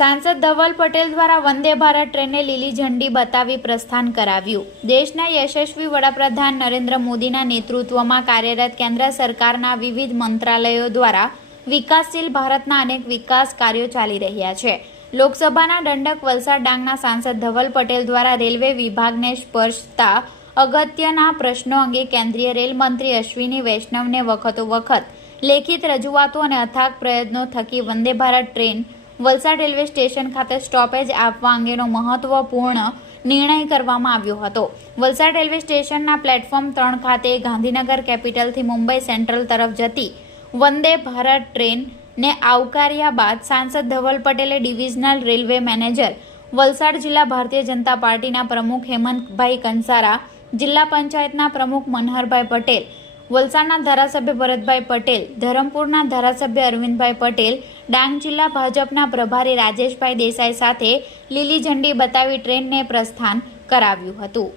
सांसद धवल पटेल द्वारा वंदे भारत ट्रेन ने लीली झंडी बतावी प्रस्थान कराव्યું। देशना यशस्वी वडाप्रधान नरेन्द्र मोदीना नेतृत्वમાં કાર્યરત કેન્દ્ર સરકારના વિવિધ મંત્રાલયો દ્વારા વિકાસશીલ ભારતના અનેક વિકાસ કાર્યો ચાલી રહ્યા છે। લોકસભાના દંડક વલસાડ ડાંગના સાંસદ ધવલ પટેલ દ્વારા રેલવે વિભાગને સ્પર્શતા અગત્યના પ્રશ્નો અંગે કેન્દ્રીય રેલ મંત્રી અશ્વિની વૈષ્ણવને વખતોવખત લેખિત રજૂઆતો અને અથાગ પ્રયત્નો થકી Vande Bharat train Valsad railway station ખાતે સ્ટોપેજ આપવા અંગેનો મહત્વપૂર્ણ નિર્ણય કરવામાં આવ્યો હતો। વલસાડ રેલવે સ્ટેશનના પ્લેટફોર્મ 3 ખાતે ગાંધીનગર કેપિટલથી મુંબઈ સેન્ટ્રલ તરફ જતી વંદે ભારત ટ્રેનને આવકાર્યા બાદ સાંસદ ધવલ પટેલે ડિવિઝનલ રેલવે મેનેજર વલસાડ જિલ્લા ભારતીય જનતા પાર્ટીના પ્રમુખ હેમંતભાઈ કંસારા, જિલ્લા પંચાયતના પ્રમુખ મનહરભાઈ પટેલ, વલસાડના ધારાસભ્ય ભરતભાઈ પટેલ, ધરમપુરના ધારાસભ્ય અરવિંદભાઈ પટેલ, ડાંગ જિલ્લા ભાજપના પ્રભારી રાજેશભાઈ દેસાઈ સાથે લીલી ઝંડી બતાવી ટ્રેનને પ્રસ્થાન કરાવ્યું હતું।